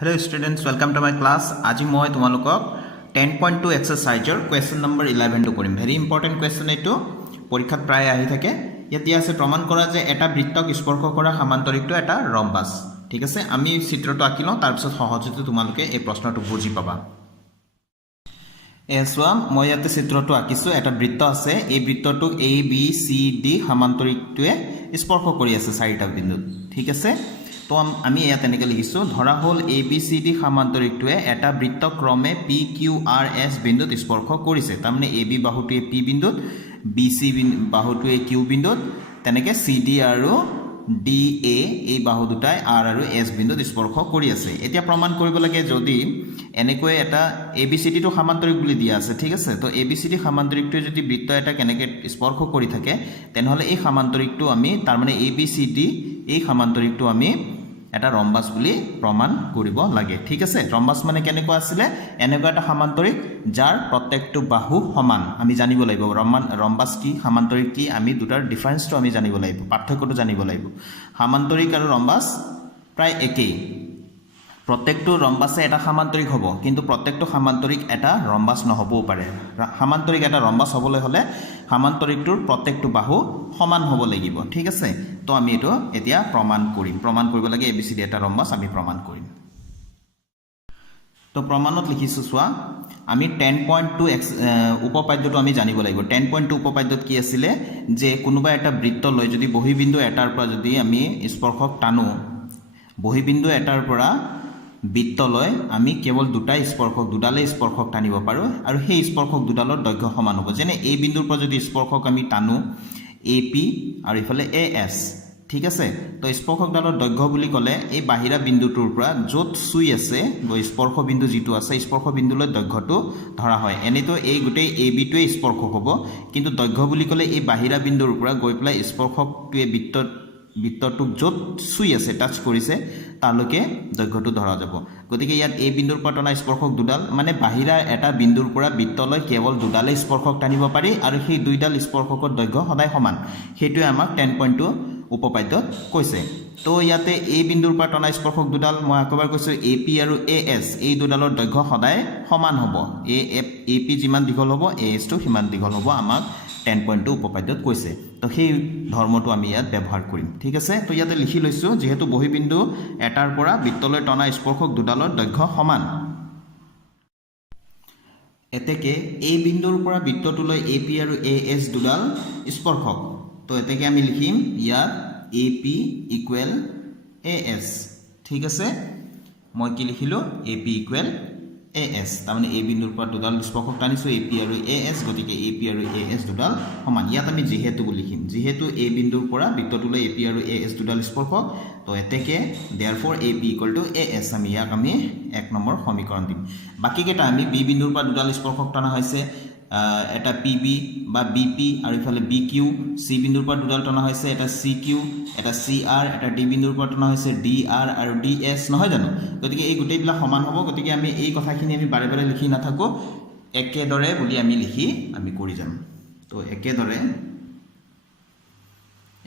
Hello students, welcome to my class. আজি মই তোমালোকক 10.2 এক্সাৰসাইজৰ কোৱেশ্চন নম্বৰ 11 টো কৰিম। ভেৰি ইম্পৰ্টেন্ট কোৱেশ্চন এটো পৰীক্ষাত প্ৰায় আহি থাকে। ইয়াতে আছে প্ৰমাণ কৰা যে এটা বৃত্তক স্পৰ্শ কৰা সমান্তৰিকটো এটা ৰম্বাস। ঠিক আছে, আমি চিত্ৰটো আঁকি লওঁ, তাৰ পিছত সহজতে তোমালোকে এই প্ৰশ্নটো বুজি পাবা। এসোৱা মই ইয়াতে চিত্ৰটো আঁকিছো। এটা বৃত্ত আছে, এই বৃত্তটোক এ বি সি ডি সমান্তৰিকটোৱে স্পৰ্শ কৰি আছে চাৰিটা বিন্দুত। ঠিক আছে, তো আমি ইয়াত এনেকৈ লিখিছোঁ, ধৰা হ'ল এ বি চি ডি সমান্তৰিকটোৱে এটা বৃত্তক্ৰমে পি কিউ আৰ এছ বিন্দুত স্পৰ্শ কৰিছে। তাৰমানে এ বি বাহুটোৱে পি বিন্দুত, বি চি বাহুটোৱে কিউ বিন্দুত, তেনেকৈ চি ডি আৰু ডি এ এই বাহু দুটাই আৰ আৰু এছ বিন্দুত স্পৰ্শ কৰি আছে। এতিয়া প্ৰমাণ কৰিব লাগে যদি এনেকৈ এটা এ বি চি ডিটো সমান্তৰিক বুলি দিয়া আছে। ঠিক আছে, তো এ বি চি ডি সমান্তৰিকটোৱে যদি বৃত্ত এটা কেনেকৈ স্পৰ্শ কৰি থাকে, তেনেহ'লে এই সমান্তৰিকটো আমি তাৰমানে এ বি চি ডি এই সমান্তৰিকটো আমি এটা ৰম্বাস বুলি প্ৰমাণ কৰিব লাগে। ঠিক আছে, ৰম্বাস মানে কেনেকুৱা আছিলে, এনেকুৱা এটা সমান্তৰিক যাৰ প্ৰত্যেকটো বাহু সমান। আমি জানিব লাগিব ৰম্বাস কি, সমান্তৰিক কি, আমি দুটাৰ ডিফাৰেন্সটো আমি জানিব লাগিব, পাৰ্থক্যটো জানিব লাগিব। সমান্তৰিক আৰু ৰম্বাস প্ৰায় একেই। প্ৰত্যেকটো ৰম্বাসে এটা সমান্তৰিক হ'ব, কিন্তু প্ৰত্যেকটো সমান্তৰিক এটা ৰম্বাস নহ'বও পাৰে। সমান্তৰিক এটা ৰম্বাস হ'বলৈ হ'লে সমান্তৰিকটোৰ প্ৰত্যেকটো বাহু সমান হ'ব লাগিব। ঠিক আছে, তো আমি এইটো এতিয়া প্ৰমাণ কৰিম। প্ৰমাণ কৰিব লাগে এ বি চি ডি এটা ৰম্বাস, আমি প্ৰমাণ কৰিম। তো প্ৰমাণত লিখিছোঁ চোৱা, আমি 10.2 উপপাদ্যটো আমি জানিব লাগিব। 10.2 উপপাদ্যত কি আছিলে যে কোনোবা এটা বৃত্ত লৈ যদি বহিবিন্দু এটাৰ পৰা যদি আমি স্পৰ্শক টানো, বহিবিন্দু এটাৰ পৰা বৃত্তলৈ আমি কেৱল দুডালেই স্পৰ্শক টানিব পাৰোঁ, আৰু সেই স্পৰ্শক দুডালৰ দৈৰ্ঘ্য সমান হ'ব। যেনে এই বিন্দুৰ পৰা যদি স্পৰ্শক আমি টানো এ পি আৰু ইফালে এ এছ। ঠিক আছে, তো স্পৰ্শকডালৰ দৈৰ্ঘ্য বুলি ক'লে এই বাহিৰা বিন্দুটোৰ পৰা য'ত চুই আছে স্পৰ্শ বিন্দু যিটো আছে, স্পৰ্শ বিন্দুলৈ দৈৰ্ঘ্যটো ধৰা হয়। এনেতো এই গোটেই এ বিটোৱে স্পৰ্শক হ'ব, কিন্তু দৈৰ্ঘ্য বুলি ক'লে এই বাহিৰা বিন্দুৰ পৰা গৈ পেলাই স্পৰ্শকটোৱে বৃত্তটোক য'ত চুই আছে, টাচ কৰিছে, তালৈকে দৈৰ্ঘ্যটো ধৰা যাব। গতিকে ইয়াত এই বিন্দুৰ পৰা টনা স্পৰ্শক দুডাল, মানে বাহিৰা এটা বিন্দুৰ পৰা বৃত্তলৈ কেৱল দুডালেই স্পৰ্শক টানিব পাৰি, আৰু সেই দুইডাল স্পৰ্শকৰ দৈৰ্ঘ্য সদায় সমান। সেইটোৱে আমাক 10.2 উপপাদ্যত কৈছে। তো ইয়াতে এই বিন্দুৰ পৰা টনা স্পৰ্শক দুডাল, মই একেবাৰে কৈছোঁ এ পি আৰু এ এছ, এই দুডালৰ দৈৰ্ঘ্য সদায় সমান হ'ব। এ পি যিমান দীঘল হ'ব, এ এছটো সিমান দীঘল হ'ব, আমাক 10.2 উপপাদ্যত কৈছে। তো সেই ধৰ্মটো আমি ইয়াত ব্যৱহাৰ কৰিম। ঠিক আছে, তো ইয়াতে লিখি লৈছোঁ, যিহেতু বহিবিন্দু এটাৰ পৰা বৃত্তলৈ টনা স্পৰ্শক দুডালৰ দৈৰ্ঘ্য সমান, এতেকে এই বিন্দুৰ পৰা বৃত্তটোলৈ এ পি আৰু এ এছ দুডাল স্পৰ্শক। তো এতেকে আমি লিখিম ইয়াত A P equal A S. ঠিক আছে, মই কি লিখিলোঁ, A P equal A S. তাৰমানে এই বিন্দুৰ পৰা দুডাল স্পৰ্শক টানিছোঁ এ পি আৰু এ এছ, গতিকে এ পি আৰু এ এছ দুডাল সমান। ইয়াত আমি যিহেতু বুলি লিখিম, যিহেতু এই বিন্দুৰ পৰা বৃত্তটোলৈ এ পি আৰু এ এছ দুডাল স্পৰ্শক, তো এতেকে therefore A P equal to A S, আমি ইয়াক আমি 1 নম্বৰ সমীকৰণ দিম। বাকীকেইটা আমি বি বিন্দুৰ পৰা দুডাল স্পৰ্শক টনা হৈছে, এটা পি বি বা বি পি, আৰু ইফালে বি কিউ। চি বিন্দুৰ পৰা দুডাল টনা হৈছে, এটা চি কিউ, এটা চি আৰ, এটা ডি বিন্দুৰ পৰা টনা হৈছে ডি আৰ আৰু ডি এছ, নহয় জানো? গতিকে এই গোটেইবিলাক সমান হ'ব। গতিকে আমি এই কথাখিনি আমি বাৰে বাৰে লিখি নাথাকোঁ, একেদৰে বুলি আমি লিখি আমি কৰি যাম। তো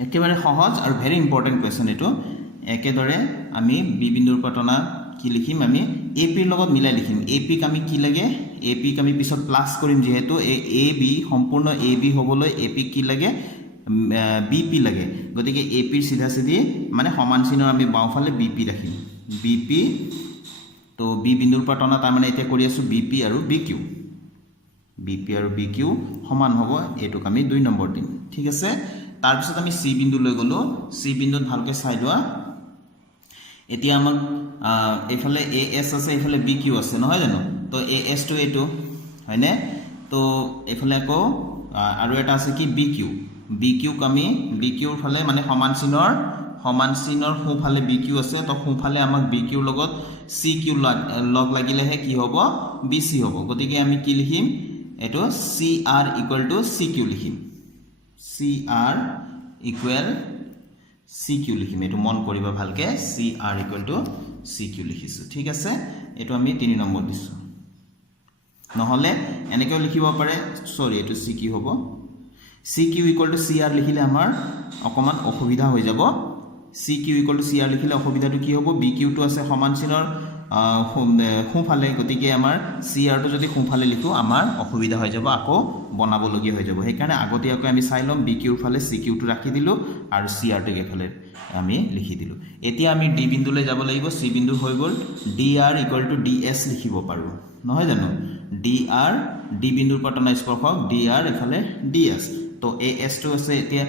একেবাৰে সহজ আৰু ভেৰি ইম্পৰ্টেণ্ট কুৱেশ্যন এইটো। একেদৰে আমি বি বিন্দুৰ পৰা টনা কি লিখিম, আমি এ পিৰ লগত মিলাই লিখিম। এ পিক আমি কি লাগে, এ পিক আমি পিছত প্লাছ কৰিম, যিহেতু এ বি সম্পূৰ্ণ এ বি হ'বলৈ এ পিক কি লাগে, বি পি লাগে। গতিকে এ পিৰ চিধা চিধি মানে সমান চিনৰ আমি বাওঁফালে বি পি ৰাখিম, বি পি। তো বি বিন্দুৰ পৰা টনা তাৰমানে এতিয়া কৰি আছোঁ বি পি আৰু বি কিউ, বি পি আৰু বি কিউ সমান হ'ব, এইটোক আমি 2 নম্বৰ দিম। ঠিক আছে, তাৰপিছত আমি চি বিন্দু লৈ গ'লোঁ। চি বিন্দুত ভালকৈ চাই লোৱা, এতিয়া আমাক এইফালে এ এছ আছে, এইফালে বি কিউ আছে, নহয় জানো? তো এ এছটো এইটো হয়নে? তো এইফালে আকৌ আৰু এটা আছে কি বি কিউ। বি কিউক আমি বি কিউৰ ফালে মানে সমান চিনৰ সোঁফালে বি কিউ আছে, তো সোঁফালে আমাক বি কিউৰ লগত চি কিউ লগ লাগিলেহে কি হ'ব, বি চি হ'ব। গতিকে আমি কি লিখিম, এইটো C R equal to C Q লিখিম, C R equal C Q লিখিম। এইটো মন কৰিবা ভালকৈ, C R equal to C Q লিখিছোঁ। ঠিক আছে, এইটো আমি 3 নম্বৰ দিছোঁ। নহ'লে এনেকৈও লিখিব পাৰে, চৰি এইটো চি কিউ হ'ব, C Q equal to C R লিখিলে আমাৰ অকণমান অসুবিধা হৈ যাব। C Q equal to C R লিখিলে অসুবিধাটো কি হ'ব, বি কিউটো আছে সমান চিনৰ সোঁফালে গতিকে আমাৰ চি আৰটো যদি সোঁফালে লিখোঁ আমাৰ অসুবিধা হৈ যাব আকৌ বনাবলগীয়া হৈ যাব সেইকাৰণে আগতীয়াকৈ আমি চাই ল'ম বি কিউৰ ফালে চি কিউটো ৰাখি দিলোঁ আৰু চি আৰটোক এইফালে আমি লিখি দিলোঁ এতিয়া আমি ডি বিন্দুলৈ যাব লাগিব চি বিন্দু হৈ গ'ল D R equal to D S লিখিব পাৰোঁ নহয় জানো ডি আৰ ডি বিন্দুৰ পৰা টনা স্পৰ্শক ডি আৰ এইফালে ডি এছ তো এ এছটো আছে এতিয়া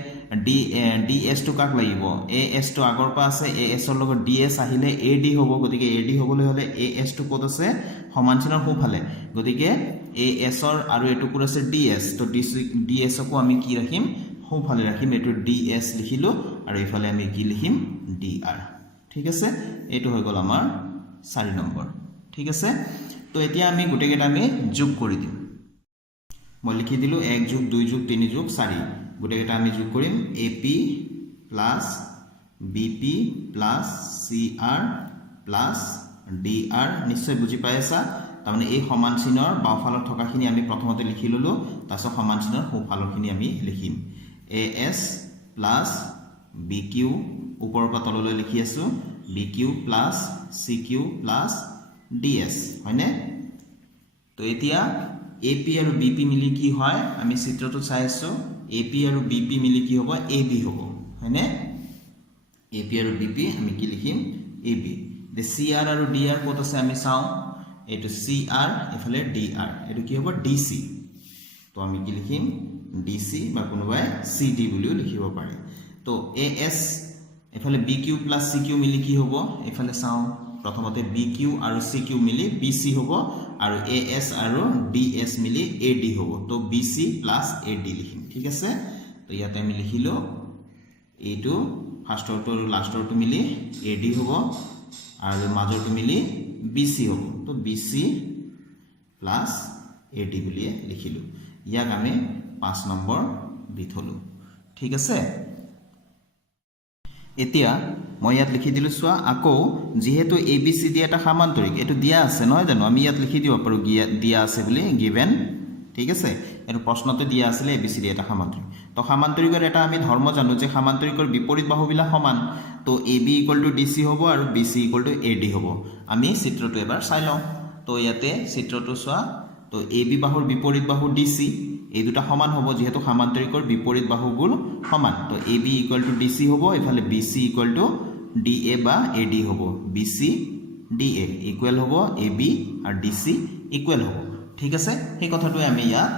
ডি এছটো কাক লাগিব এ এছটো আগৰ পৰা আছে এ এছৰ লগত ডি এছ আহিলে এ ডি হ'ব গতিকে এ ডি হ'বলৈ হ'লে এ এছটো ক'ত আছে সমান চিনৰ সোঁফালে গতিকে এ এছৰ আৰু এটুকুৰ আছে ডি এছ তো ডি এছকো আমি কি ৰাখিম সোঁফালে ৰাখিম এইটো ডি এছ লিখিলোঁ আৰু এইফালে আমি কি লিখিম ডি আৰ ঠিক আছে এইটো হৈ গ'ল আমাৰ 4 নম্বৰ ঠিক আছে তো এতিয়া আমি গোটেইকেইটা আমি যোগ কৰি দিম মই লিখি দিলোঁ 1 যোগ 2 যোগ 3 যোগ 4 গোটেইকেইটা আমি যোগ কৰিম A P plus B P plus C R plus D R নিশ্চয় বুজি পাই আছা তাৰমানে এই সমান চিনৰ বাওঁফালত থকাখিনি আমি প্ৰথমতে লিখি ল'লোঁ তাৰপিছত সমান চিনৰ সোঁফালৰখিনি আমি লিখিম A S plus B Q ওপৰৰ পৰা তললৈ লিখি আছোঁ B Q plus C Q plus D S হয়নে তো এতিয়া এ পি আৰু বি পি মিলি কি হয় আমি চিত্ৰটো চাই আছোঁ এ পি আৰু বি পি মিলি কি হ'ব এ বি হ'ব হয়নে এ পি আৰু বি পি আমি কি লিখিম এ বি দে চি আৰ আৰু ডি আৰ ক'ত আছে আমি চাওঁ এইটো চি আৰ এইফালে ডি আৰ এইটো কি হ'ব ডি চি তো আমি কি লিখিম ডি চি বা কোনোবাই চি ডি বুলিও লিখিব পাৰে তো এ এছ এইফালে B Q plus C Q মিলি কি হ'ব এইফালে চাওঁ প্ৰথমতে বি কিউ আৰু চি কিউ মিলি বি চি হ'ব আৰু এ এছ আৰু ডি এছ মিলি এ ডি হ'ব তো B C plus A D লিখিম ঠিক আছে তো ইয়াতে আমি লিখিলোঁ এইটো ফাৰ্ষ্টৰটো আৰু লাষ্টৰটো মিলি এ ডি হ'ব আৰু মাজৰটো মিলি বি চি হ'ব তো B C plus A D বুলিয়ে লিখিলোঁ ইয়াক আমি 5 নম্বৰ দি থলোঁ ঠিক আছে এতিয়া মই ইয়াত লিখি দিলোঁ চোৱা আকৌ যেহেতু এ বি চি ডি এটা সামান্তৰিক এইটো দিয়া আছে নহয় জানো আমি ইয়াত লিখি দিব পাৰোঁ দিয়া আছে বুলি গিভেন ঠিক আছে এইটো প্ৰশ্নতে দিয়া আছিলে এ বি চি ডি এটা সামান্তৰিক তো সামান্তৰিকৰ এটা আমি ধৰ্ম জানো যে সামান্তৰিকৰ বিপৰীত বাহুবিলাক সমান তো A B equal to D C হ'ব আৰু B C equal to A D হ'ব আমি চিত্ৰটো এবাৰ চাই লওঁ তো ইয়াতে চিত্ৰটো চোৱা তো এ বি বাহুৰ বিপৰীত বাহু ডি চি এই দুটা সমান হ'ব যেহেতু সামান্তৰিকৰ বিপৰীত বাহুবোৰ সমান তো A B equal to D C হ'ব এইফালে B C equal to D A বা এ ডি হ'ব B C D A equal হ'ব এ বি আৰু ডি চি ইকুৱেল হ'ব ঠিক আছে সেই কথাটোৱে আমি ইয়াত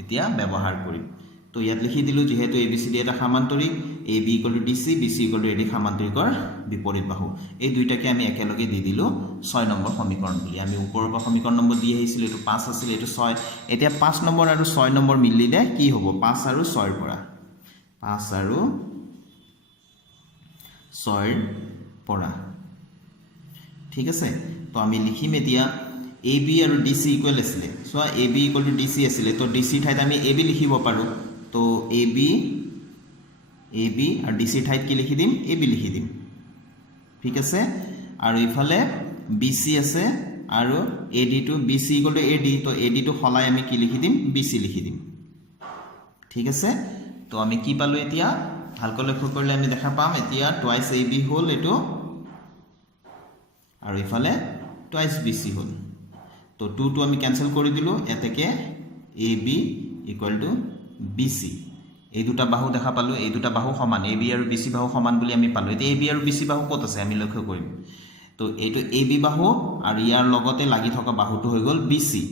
এতিয়া ব্যৱহাৰ কৰিম তো ইয়াত লিখি দিলোঁ যেহেতু এ বি চি ডি এটা সামান্তৰিক A B equal to D C B C equal to A D সামান্তৰিকৰ বিপৰীত বাহু এই দুইটাকে আমি একেলগে দি দিলোঁ 6 নম্বৰ সমীকৰণ বুলি আমি ওপৰৰ পৰা সমীকৰণ নম্বৰ দি আহিছিলোঁ এইটো 5 আছিল এইটো 6 এতিয়া 5 নম্বৰ আৰু 6 নম্বৰ মিলিলে কি হ'ব 5 আৰু 6 ৰ পৰা 5 আৰু 6 ৰ পৰা ঠিক আছে তো আমি লিখিম এতিয়া এ বি আৰু ডি চি ইকুৱেল আছিলে চোৱা A B equal to D C আছিলে তো ডি চি ঠাইত আমি এ বি লিখিব পাৰোঁ তো এ বি আৰু ডি চি ঠাইত কি লিখি দিম এ বি লিখি দিম ঠিক আছে আৰু ইফালে বি চি আছে আৰু এ ডিটো B C equal to A D তো এ ডিটো সলাই আমি কি লিখি দিম বি চি লিখি দিম ঠিক আছে তো আমি কি পালোঁ এতিয়া ভালকৈ লক্ষ্য কৰিলে আমি দেখা পাম এতিয়া টুৱাইছ এ বি হ'ল এইটো আৰু ইফালে টুৱাইছ বি চি হ'ল তো 2 আমি কেনসেল কৰি দিলোঁ এতেকে A B equal to B C এই দুটা বাহু দেখা পালোঁ এই দুটা বাহু সমান এ বি আৰু বি চি বাহু সমান বুলি আমি পালোঁ এতিয়া এ বি আৰু বি চি বাহু ক'ত আছে আমি লক্ষ্য কৰিম তো এইটো এ বি বাহু আৰু ইয়াৰ লগতে লাগি থকা বাহুটো হৈ গ'ল বি চি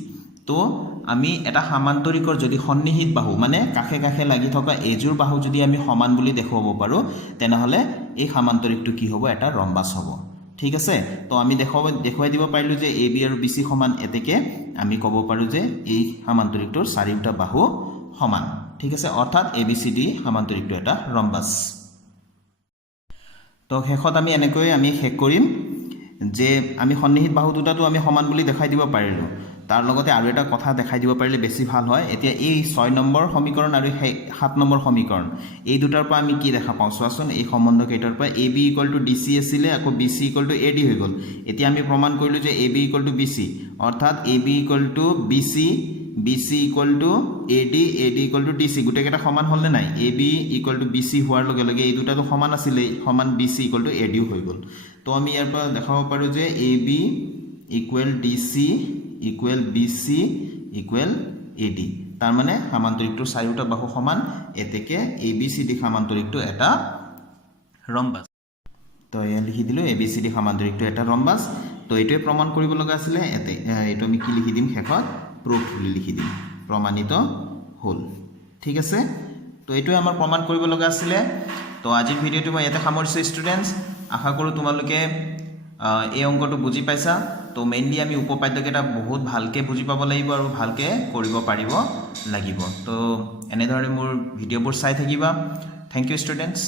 তো আমি এটা সামান্তৰিকৰ যদি সন্নিহিত বাহু মানে কাষে কাষে লাগি থকা এযোৰ বাহু যদি আমি সমান বুলি দেখুৱাব পাৰোঁ তেনেহ'লে এই সামান্তৰিকটো কি হ'ব এটা ৰম্বাস হ'ব ঠিক আছে তো আমি দেখুৱাই দিব পাৰিলোঁ যে এ বি আৰু বি চি সমান এতেকে আমি ক'ব পাৰোঁ যে এই সামান্তৰিকটোৰ চাৰিওটা বাহু সমান ঠিক আছে অৰ্থাৎ এ বি চি ডি সামান্তৰিকটো এটা ৰম্বাস তো শেষত আমি এনেকৈ আমি শেষ কৰিম যে আমি সন্নিহিত বাহু দুটাটো আমি সমান বুলি দেখাই দিব পাৰিলোঁ তাৰ লগতে আৰু এটা কথা দেখাই দিব পাৰিলে বেছি ভাল হয় এতিয়া এই 6 নম্বৰ সমীকৰণ আৰু 7 নম্বৰ সমীকৰণ এই দুটাৰ পৰা আমি কি দেখা পাওঁ চোৱাচোন এই সম্বন্ধ কেইটাৰ পৰা A B equal to D C আছিলে আকৌ B C equal to A D হৈ গ'ল এতিয়া আমি প্ৰমাণ কৰিলোঁ যে A B equal to B C অৰ্থাৎ A B equal to B C equal to A D equal to D C গোটেইকেইটা সমান হ'লনে নাই A B equal to B C হোৱাৰ লগে লগে এই দুটাটো সমান আছিলে সমান B C equal to A ডিও হৈ গ'ল তো আমি ইয়াৰ পৰা দেখাব পাৰোঁ যে A B equal DC equal BC equal AD তাৰ মানে সমান্তৰিকটোৰ চাৰিওটা বাহু সমান এতেকে ABCD সমান্তৰিকটো এটা ৰম্বাস তো এয়া লিখি দিলো ABCD সমান্তৰিকটো এটা ৰম্বাস তো এইটোৱে প্ৰমাণ কৰিব লগা আছিল এইটো আমি কি লিখি দিম শেষত প্ৰুফ বুলি লিখি দিম প্ৰমাণিত হ'ল ঠিক আছে তো এইটোৱে আমাৰ প্ৰমাণ কৰিব লগা আছিল তো আজিৰ ভিডিওটো মই ইয়াতে সামৰিছো ষ্টুডেন্টস আশা কৰো তোমালোকে এই অংকটো বুজি পাইছা তো মেইনলি আমি উপপাদ্যকেইটা বহুত ভালকে বুজি পাব লাগিব আৰু ভালকে কৰিব পাৰিব লাগিব তো এনেধৰণে মোৰ ভিডিওবোৰ চাই থাকিবা থ্যাংক ইউ ষ্টুডেন্টস